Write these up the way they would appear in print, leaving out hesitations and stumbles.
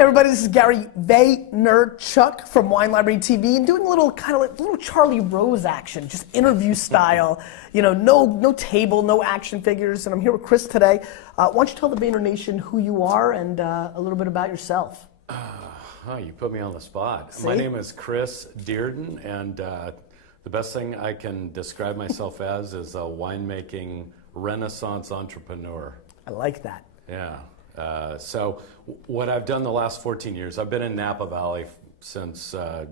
Everybody, this is Gary Vaynerchuk from Wine Library TV, and doing a little kind of like little Charlie Rose action, just interview style. You know, no table, no action figures, and I'm here with Chris today. Why don't you tell the Vayner Nation who you are and a little bit about yourself? You put me on the spot. See? My name is Chris Dearden, and the best thing I can describe myself as is a winemaking renaissance entrepreneur. I like that. Yeah. So what I've done the last 14 years, I've been in Napa Valley since I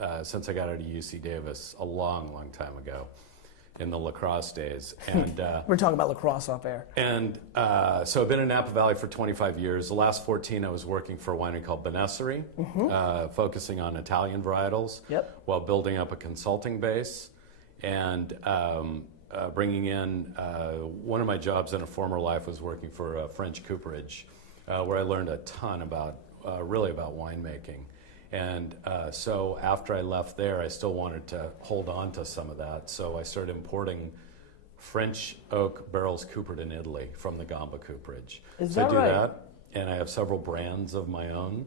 got out of UC Davis a long time ago in the lacrosse days. And We're talking about lacrosse off air. And so I've been in Napa Valley for 25 years. The last 14 I was working for a winery called Vaynerchuk, focusing on Italian varietals while building up a consulting base. And bringing in, one of my jobs in a former life was working for French cooperage, where I learned a ton about, really about winemaking. And so after I left there, I still wanted to hold on to some of that. So I started importing French oak barrels coopered in Italy from the Gamba cooperage. Is so that I do right? that, and I have several brands of my own,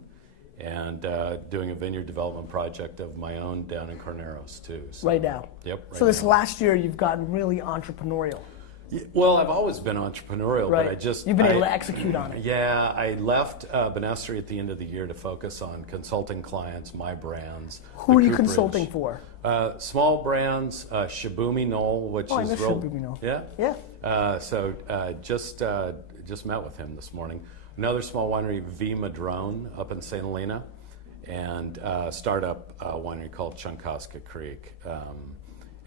and doing a vineyard development project of my own down in Carneros too. So, Right now. Yep. Right So this now. last year, you've gotten really entrepreneurial. Well, I've always been entrepreneurial, Right. but I just... You've been able to execute on it. Yeah, I left Vaynerchuk at the end of the year to focus on consulting clients, my brands. Who are you consulting for? Small brands, Shibumi Knoll, which Oh, I is... know Shibumi Knoll. Yeah? Yeah. Just met with him this morning. Another small winery, V Madrone, up in St. Helena, and startup winery called Chunkoska Creek.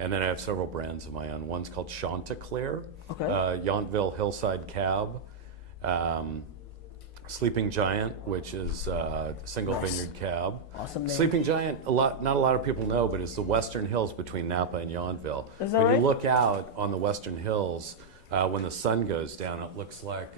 And then I have several brands of my own. One's called Chanticleer, Yountville Hillside Cab, Sleeping Giant, which is single vineyard cab. Awesome name. Sleeping Giant, not a lot of people know, but it's the western hills between Napa and Yountville. Is that when right? you look out on the western hills, when the sun goes down, it looks like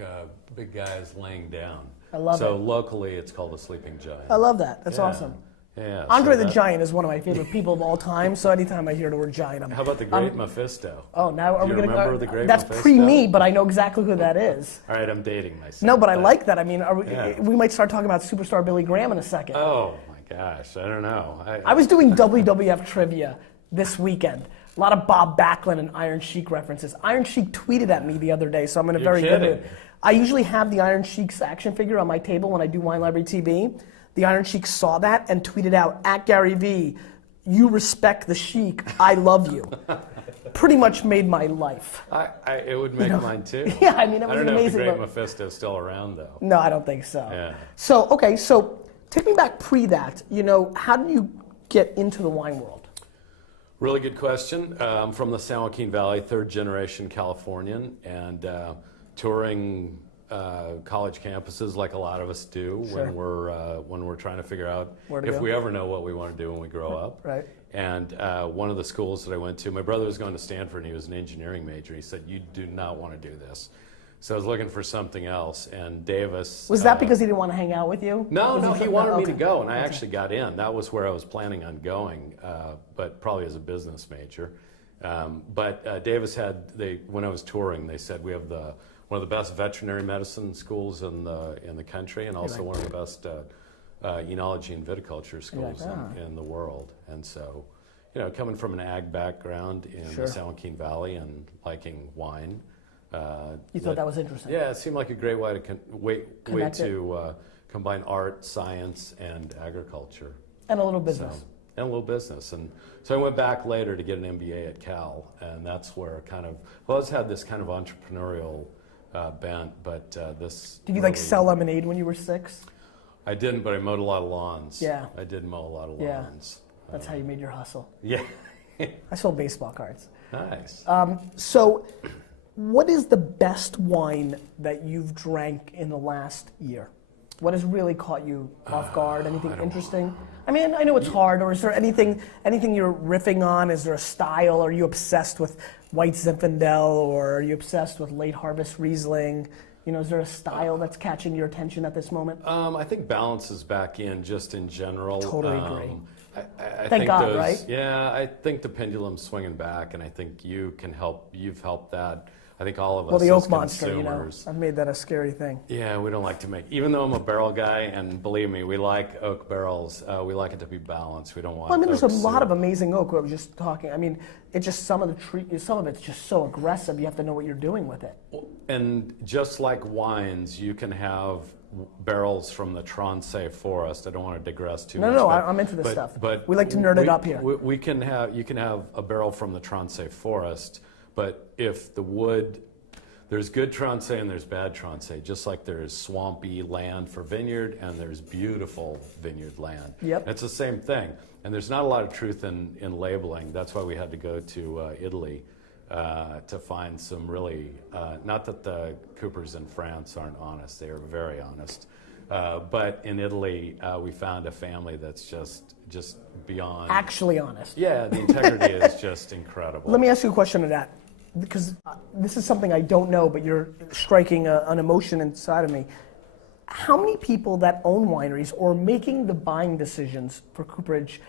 big guys laying down. I love it. So locally, it's called the Sleeping Giant. I love that. That's Yeah. awesome. Yeah. Andre so the that- Giant is one of my favorite people of all time. So anytime I hear the word giant, I'm. How about the Great Mephisto? Oh, now are Do we you going to remember the Great That's Mephisto? pre me, but I know exactly who that is. All right, I'm dating myself. No, but I but- like that. I mean, Yeah. we might start talking about superstar Billy Graham in a second. Oh my gosh, I don't know. I was doing WWF trivia this weekend. A lot of Bob Backlund and Iron Sheik references. Iron Sheik tweeted at me the other day, so I'm in a You're very good kidding. mood. I usually have the Iron Sheik's action figure on my table when I do Wine Library TV. The Iron Sheik saw that and tweeted out, @GaryV, you respect the Sheik, I love you. Pretty much made my life. It would make mine too. Yeah, I mean, it was I don't know amazing. if the Great but- Mephisto's still around though. No, I don't think so. Yeah. So, okay, so take me back pre that. You know, how did you get into the wine world? Really good question. I'm from the San Joaquin Valley, third generation Californian, and touring college campuses like a lot of us do Sure. when we're trying to figure out Where to if go. we ever know what we want to do when we grow up. Right. And one of the schools that I went to, my brother was going to Stanford and he was an engineering major. He said, "You do not want to do this." So I was looking for something else, and Davis... Was that because he didn't want to hang out with you? No, Was he wanted me to okay. go, and I actually got in. That was where I was planning on going, but probably as a business major. But Davis when I was touring, they said we have one of the best veterinary medicine schools in the country, and also one of the best enology and viticulture schools in the world. And so, you know, coming from an ag background in the San Joaquin Valley and liking wine. You thought that was interesting? Yeah, it seemed like a great way to Connect it. combine art, science, and agriculture. And a little business. And a little business. And so I went back later to get an MBA at Cal, and that's where I always had this kind of entrepreneurial bent, but this... Did you like sell lemonade when you were 6? I didn't, but I mowed a lot of lawns. Yeah. I did mow a lot of Yeah. lawns. That's how you made your hustle. Yeah. I sold baseball cards. Nice. So, what is the best wine that you've drank in the last year? What has really caught you off guard? Anything interesting? I mean, I know it's hard. Or is there anything you're riffing on? Is there a style? Are you obsessed with White Zinfandel, or are you obsessed with late harvest Riesling? You know, is there a style that's catching your attention at this moment? I think balance is back in just in general. Totally agree. I Thank think God, right? Yeah, I think the pendulum's swinging back, and I think you've helped that. I think all of us Well, the as oak monster, consumers, I've made that a scary thing. Yeah, we don't like to make, even though I'm a barrel guy, and believe me, we like oak barrels, we like it to be balanced. We don't want There's a oak lot of soup. amazing oak. I was just talking. It's just some of it's just so aggressive. You have to know what you're doing with it. And just like wines, you can have barrels from the Transe forest. I don't want to digress too much. No, I'm into this stuff. But we like to nerd it up here. You can have a barrel from the Transe forest, but if the wood, there's good Transe and there's bad Transe, just like there's swampy land for vineyard and there's beautiful vineyard land. Yep. It's the same thing. And there's not a lot of truth in labeling. That's why we had to go to Italy to find some really, not that the Coopers in France aren't honest, they are very honest. But in Italy, we found a family that's just beyond. Actually honest. Yeah, the integrity is just incredible. Let me ask you a question to that, because this is something I don't know, but you're striking an emotion inside of me. How many people that own wineries or making the buying decisions for cooperage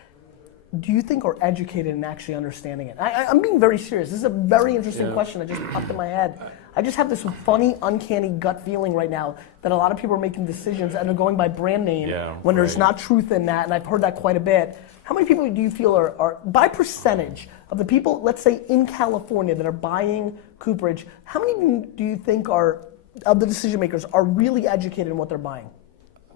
do you think are educated in actually understanding it? I'm being very serious. This is a very interesting question that just popped in my head. I just have this funny, uncanny gut feeling right now that a lot of people are making decisions and are going by brand name when there's not truth in that, and I've heard that quite a bit. How many people do you feel are by percentage of the people, let's say in California, that are buying cooperage, how many do you think of the decision makers are really educated in what they're buying?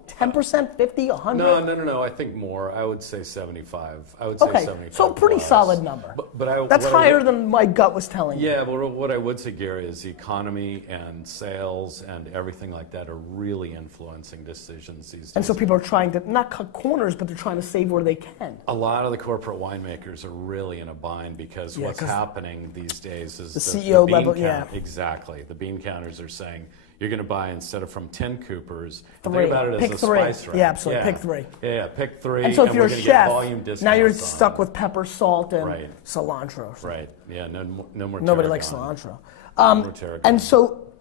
10%, 50, 100? No. I think more. I would say 75. I would say 75. So pretty plus. Solid number. But that's higher than my gut was telling me. Yeah, but what I would say, Gary, is the economy and sales and everything like that are really influencing decisions these days. And so people are trying to not cut corners, but they're trying to save where they can. A lot of the corporate winemakers are really in a bind because what's happening these days is the CEO level, Exactly. The bean counters are saying, you're going to buy, instead of from 10 Coopers, three. Think about it pick as a three. spice rack. Yeah, absolutely. Pick three. Yeah, pick three. And so if you're a we're gonna chef, get volume discounts now you're on stuck it. with pepper, salt, and Right. cilantro. Right. Yeah, no more Nobody tarragon. likes cilantro. No more tarragon.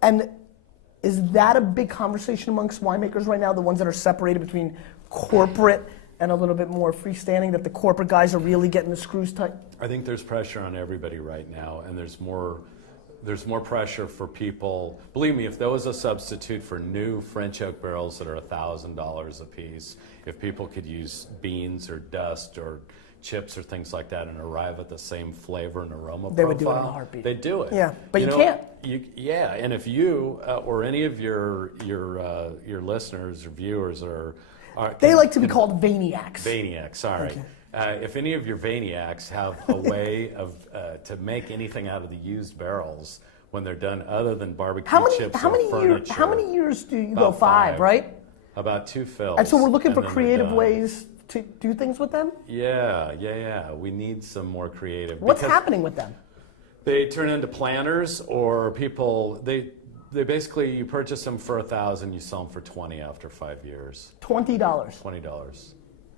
And is that a big conversation amongst winemakers right now, the ones that are separated between corporate and a little bit more freestanding, that the corporate guys are really getting the screws tight? I think there's pressure on everybody right now, and there's more pressure for people. Believe me, if there was a substitute for new French oak barrels that are $1,000 a piece, if people could use beans or dust or chips or things like that and arrive at the same flavor and aroma profile, they would do it in a heartbeat. They'd do it. Yeah, but you can't. And if you or any of your listeners or viewers they like to be called Vaynerchuks. Vaynerchuk, sorry. Okay. If any of your Vaynerchuks have a way of to make anything out of the used barrels when they're done, other than barbecue chips or furniture, how many years do you go? Five, right? About 2 fills. And so we're looking for then creative they're done. ways to do things with them? Yeah. We need some more creative. What's happening with them? They turn into planners, or people. They basically, you purchase them for $1,000, you sell them for $20 after 5 years. $20. $20.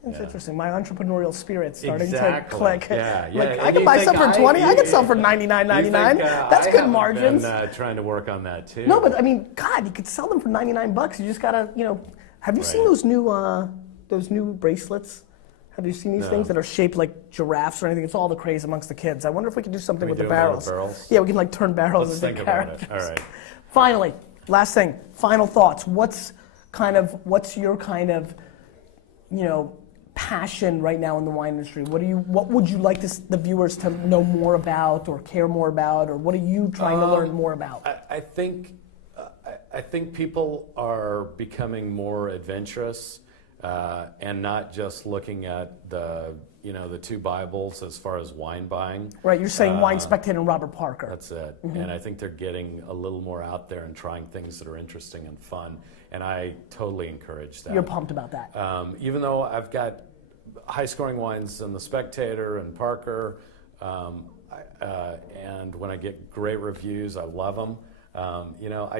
That's interesting. My entrepreneurial spirit's starting to click. Yeah. Like, I can buy some for $20. I can sell for $99.99. That's good margins. Been trying to work on that too. No, but I mean, God, you could sell them for $99. You just gotta, Have you seen those new bracelets? Have you seen these things that are shaped like giraffes or anything? It's all the craze amongst the kids. I wonder if we could do something with the barrels. Yeah, we can like turn barrels Let's into think characters. about it. All right. Finally, last thing. Final thoughts. What's your kind of, passion right now in the wine industry? What would you like the viewers to know more about or care more about, or what are you trying to learn more about? I think people are becoming more adventurous and not just looking at the two Bibles as far as wine buying. Right, you're saying Wine Spectator and Robert Parker. That's it. Mm-hmm. And I think they're getting a little more out there and trying things that are interesting and fun. And I totally encourage that. You're pumped about that. Even though I've got high-scoring wines in the Spectator and Parker, and when I get great reviews, I love them.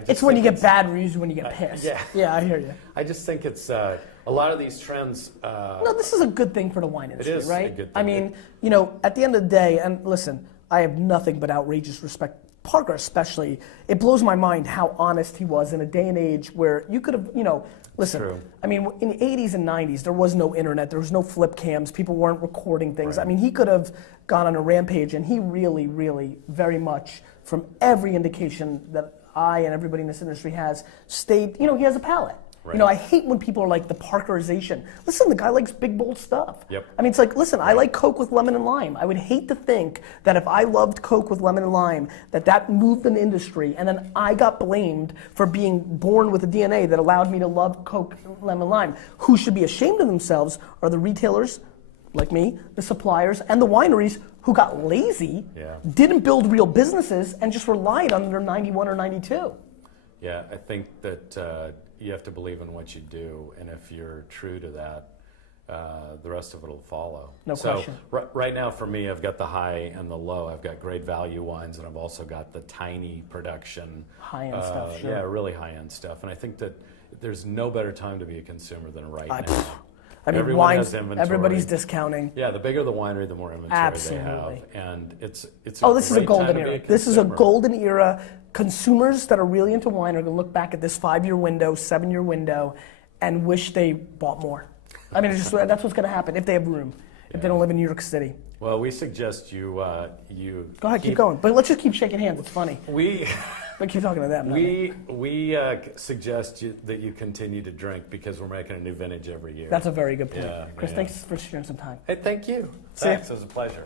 It's when you get bad reviews when you get pissed. Yeah, I hear you. I just think it's a lot of these trends. No, this is a good thing for the wine industry, right? A good thing. I mean, at the end of the day, and listen, I have nothing but outrageous respect, Parker especially, it blows my mind how honest he was in a day and age where you could have, listen, True. I mean, in the 80s and 90s, there was no internet, there was no flip cams, people weren't recording things. Right. I mean, he could have gone on a rampage, and he really, really, very much, from every indication that I and everybody in this industry has, stayed, he has a palate. Right. I hate when people are like the Parkerization. Listen, the guy likes big, bold stuff. Yep. I mean, it's like, listen, I like Coke with lemon and lime. I would hate to think that if I loved Coke with lemon and lime, that moved an industry, and then I got blamed for being born with a DNA that allowed me to love Coke, lemon, and lime. Who should be ashamed of themselves are the retailers, like me, the suppliers, and the wineries who got lazy, didn't build real businesses, and just relied on their 91 or 92. Yeah, I think that you have to believe in what you do, and if you're true to that, the rest of it will follow. No question. Right now for me, I've got the high and the low. I've got great value wines, and I've also got the tiny production. High-end stuff, sure. Yeah, really high-end stuff. And I think that there's no better time to be a consumer than right now. I mean, Everyone wines, has inventory. everybody's discounting. Yeah, the bigger the winery, the more inventory Absolutely. they have. And it's this a is a great golden time to be era. a This is a consumer. golden era. Consumers that are really into wine are going to look back at this 5-year window, 7-year window, and wish they bought more. I mean, that's what's going to happen if they have room, if they don't live in New York City. Well, we suggest you Go ahead, keep going. But let's just keep shaking hands. It's funny. But keep talking to them. We suggest that you continue to drink because we're making a new vintage every year. That's a very good point. Yeah, Chris, thanks for sharing some time. Hey, thank you. See ya. Thanks. It was a pleasure.